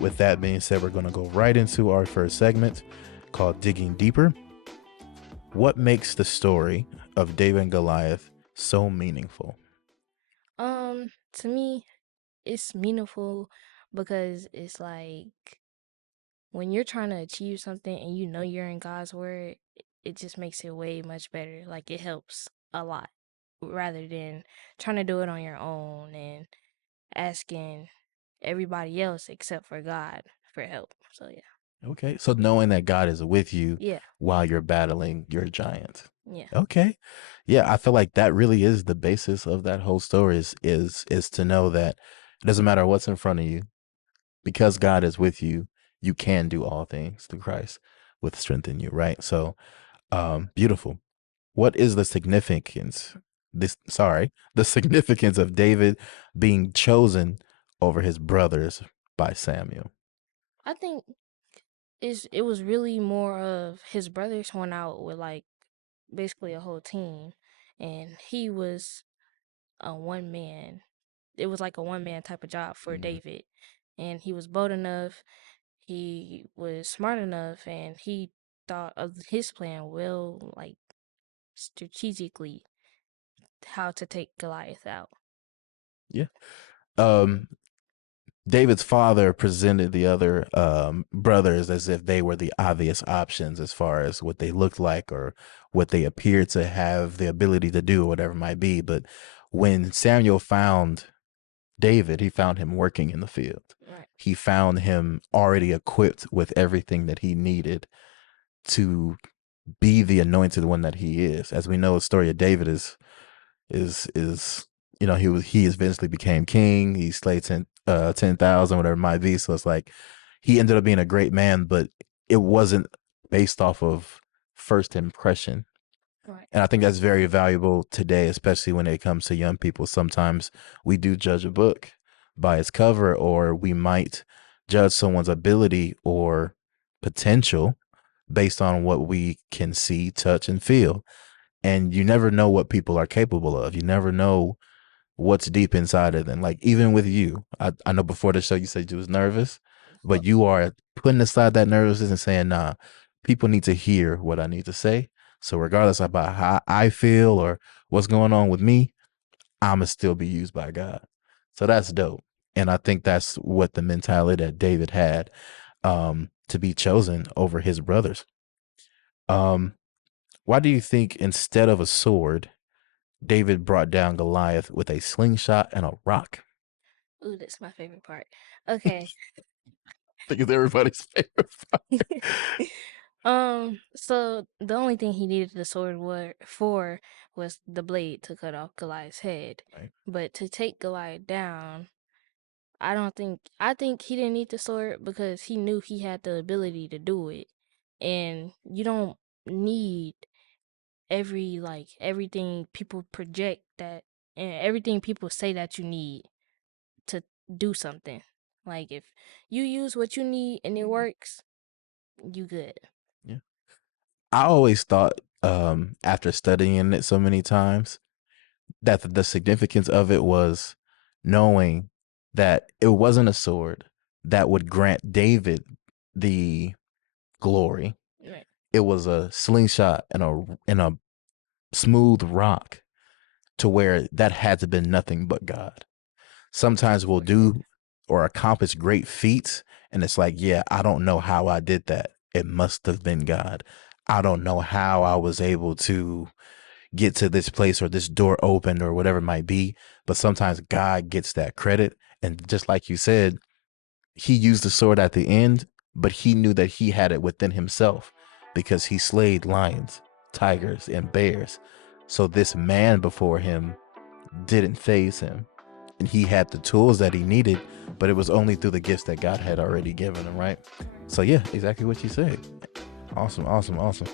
With that being said, we're going to go right into our first segment called Digging Deeper. What makes the story of David and Goliath so meaningful? To me, it's meaningful because it's like when you're trying to achieve something and you know you're in God's word, it just makes it way much better. Like it helps a lot rather than trying to do it on your own and asking everybody else except for God for help. So yeah. Okay, so knowing that God is with you Yeah. while you're battling your giant. Yeah. Okay. Yeah, I feel like that really is the basis of that whole story is to know that it doesn't matter what's in front of you, because God is with you, you can do all things through Christ with strength in you, right? So, beautiful. What is the significance the significance of David being chosen over his brothers by Samuel? I think it was really more of his brothers went out with like basically a whole team and he was a one man. It was like a one man type of job for Mhm. David. And he was bold enough, he was smart enough, and he thought of his plan well, like strategically, how to take Goliath out. Yeah. Um, David's father presented the other brothers as if they were the obvious options as far as what they looked like or what they appeared to have the ability to do, or whatever it might be. But when Samuel found David, he found him working in the field. Right. He found him already equipped with everything that he needed to be the anointed one that he is. As we know, the story of David is he eventually became king. He slayed 10,000, whatever it might be. So it's like he ended up being a great man, but it wasn't based off of first impression. Right. And I think that's very valuable today, especially when it comes to young people. Sometimes we do judge a book by its cover, or we might judge someone's ability or potential based on what we can see, touch, and feel. And you never know what people are capable of. You never know what's deep inside of them. Like even with you, I know before the show you said you was nervous, but you are putting aside that nervousness and saying, nah, people need to hear what I need to say. So regardless about how I feel or what's going on with me, I'ma still be used by God. So that's dope. And I think that's what the mentality that David had, to be chosen over his brothers. Um, why do you think instead of a sword, David brought down Goliath with a slingshot and a rock? Ooh, that's my favorite part. Okay. Think it's everybody's favorite part. So the only thing he needed the sword for was the blade to cut off Goliath's head. Right. But to take Goliath down, I think he didn't need the sword because he knew he had the ability to do it. And you don't need everything people project that and everything people say that you need to do something. Like if you use what you need and it works, you good. Yeah. I always thought, after studying it so many times, that the significance of it was knowing that it wasn't a sword that would grant David the glory. Right. It was a slingshot and a smooth rock, to where that had to been nothing but God. Sometimes we'll For sure. do or accomplish great feats, and it's like, yeah, I don't know how I did that. It must have been God. I don't know how I was able to get to this place or this door opened or whatever it might be. But sometimes God gets that credit. And just like you said, he used the sword at the end, but he knew that he had it within himself because he slayed lions, tigers, and bears. So this man before him didn't phase him. And he had the tools that he needed, but it was only through the gifts that God had already given him, right? So yeah, exactly what you said. Awesome, awesome, awesome.